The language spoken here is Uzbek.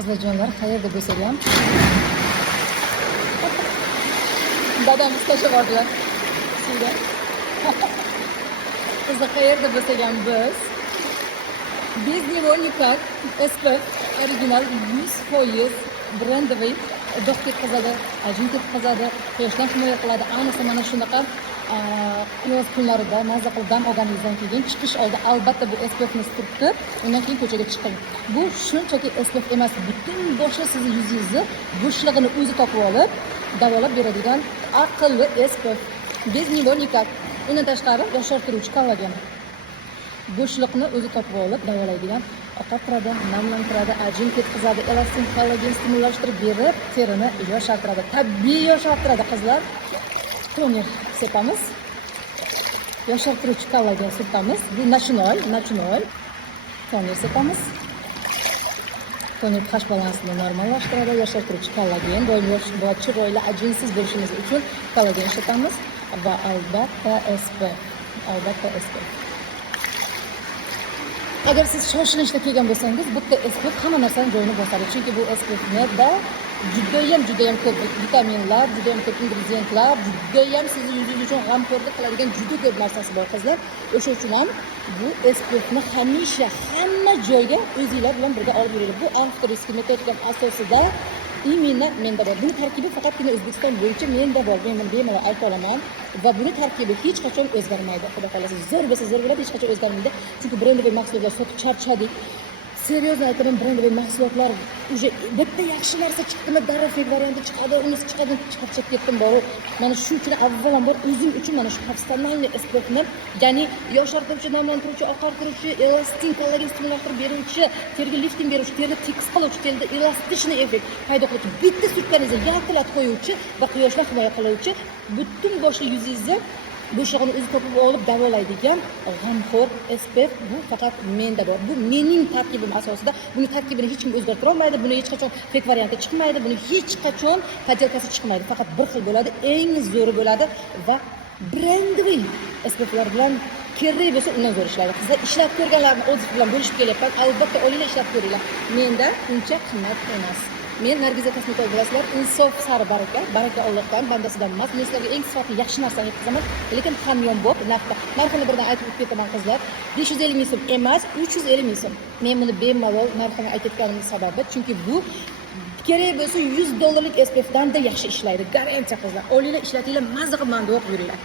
Qizlarjonlar, qayerda bo'lsak ham dadamiz tashlab yubordilar suvga. Qizlar, qayerda bo'lsak ham biz без него никак SPF original 100% brendовый dog' ketkazadi, ajin ketkazadi, quyoshdan himoya qiladi. Ayniqsa mana shunaqa yoz kunlarida mazza qilib dam olganingizdan keyin chiqish oldi albatta bu SPFni surtib, undan keyin ko'chaga chiqing. Bu shunchaki SPF emas, butun boshli sizni yuzingizni bo'shlig'ini o'zi topib olib, davolab beradigan aqlli SPF. Без него никак. Undan tashqari yoshartiruvchi kollagen. Bo'shliqni o'zi topib olib davolaydigan, oqartiradi, namlantiradi, ajin ketkazadi, elastin, kollagen stimulashtirib berib, terini yoshartiradi. Tabiiy yoshartiradi qizlar. Toner sepamiz. Yoshartiruvchi kollagen surtamiz. Bu national. Toner sepamiz. Toner qash balansini normallashtiradi, yoshartiruvchi kollagen, doim yosh, chiroyli, ajinsiz bo'lishimiz uchun kollagen ishlatamiz va albatta SPF. Agar siz shoshilinchda kelgan bo'lsangiz, bitta SPF hamma narsani joyini bosadi. Chunki bu SPFda judayam ko'p vitaminlar, judayam ko'p ingrediyentlar, judayam sizni yuzingiz uchun g'amxo'rlik qiladigan juda ko'p narsasi bor qizlar. O'sha uchun ham bu SPFni hamisha hamma joyga o'zingizlar bilan birga olib yuringlar. Bu avtoriskiy metodika asosida imенно menda bor. Buni tarkibi faqatgina O'zbekiston bo'yicha menda bor. Men buni bemalol ayta olaman va buni tarkibi hech qachon o'zgarmaydi. Xudo xolasa, zo'r bo'lsa zo'r bo'ladi, hech qachon o'zgarmaydi. Chunki brendovый mahsulotlar sotib charchadik. Seriyozno aytaman, brendovый mahsulotlar уже bitta yaxshi narsa chiqdimi, darrov fake varianti chiqadi, unisi chiqadi, charchab ketdim bor. Mana shu uchun avvalambor o'zim uchun mana shu professional SPFni, ya'ni yoshartiruvchi, namlantiruvchi, oqartiruvchi, elastin, kollagen stimulyator beruvchi, teriga lifting beruvchi, terini tekis qiluvchi, terida elastichniy effekt paydo qiluvchi, bitta sutkaningizni yaltiratib qo'yuvchi va quyoshdan himoya qiluvchi, butun boshli yuzingizni bo'shlig'ini o'zi topib olib davolaydigan g'amxo'r SPF bu faqat menda bor. Bu mening tarkibim asosida. Buni tarkibini hech kim o'zgartira olmaydi. Buni hech qachon fake varianti chiqmaydi. Buni hech qachon podelkasi chiqmaydi. Faqat bir xil bo'ladi, eng zo'ri bo'ladi va brendovый SPFlar bilan kerak bo'lsa undan zo'r ishlaydi. Sizlar ishlab ko'rganlarni o'z bilan bo'lishib kelyapman. Albatta olinglar, ishlab ko'ringlar. Menda uncha qimmat emas. Men Nargiza kosmetika bilasizlar, insof sari baraka Allohdan, bandasidan emas. Men sizlarga eng sifatli yaxshi narsani yetkazaman, lekin hamyonbop narxda. Narxini birdan aytib o'tib ketaman qizlar. 550 ming so'm emas, 350 ming so'm. Men buni bemalol narxini aytayotganim sababi, chunki bu kerak bo'lsa $100 SPF dan da yaxshi ishlaydi. Garantiya qizlar. Olinglar, ishlatinglar, mazza qilib manda o'qib yuringlar.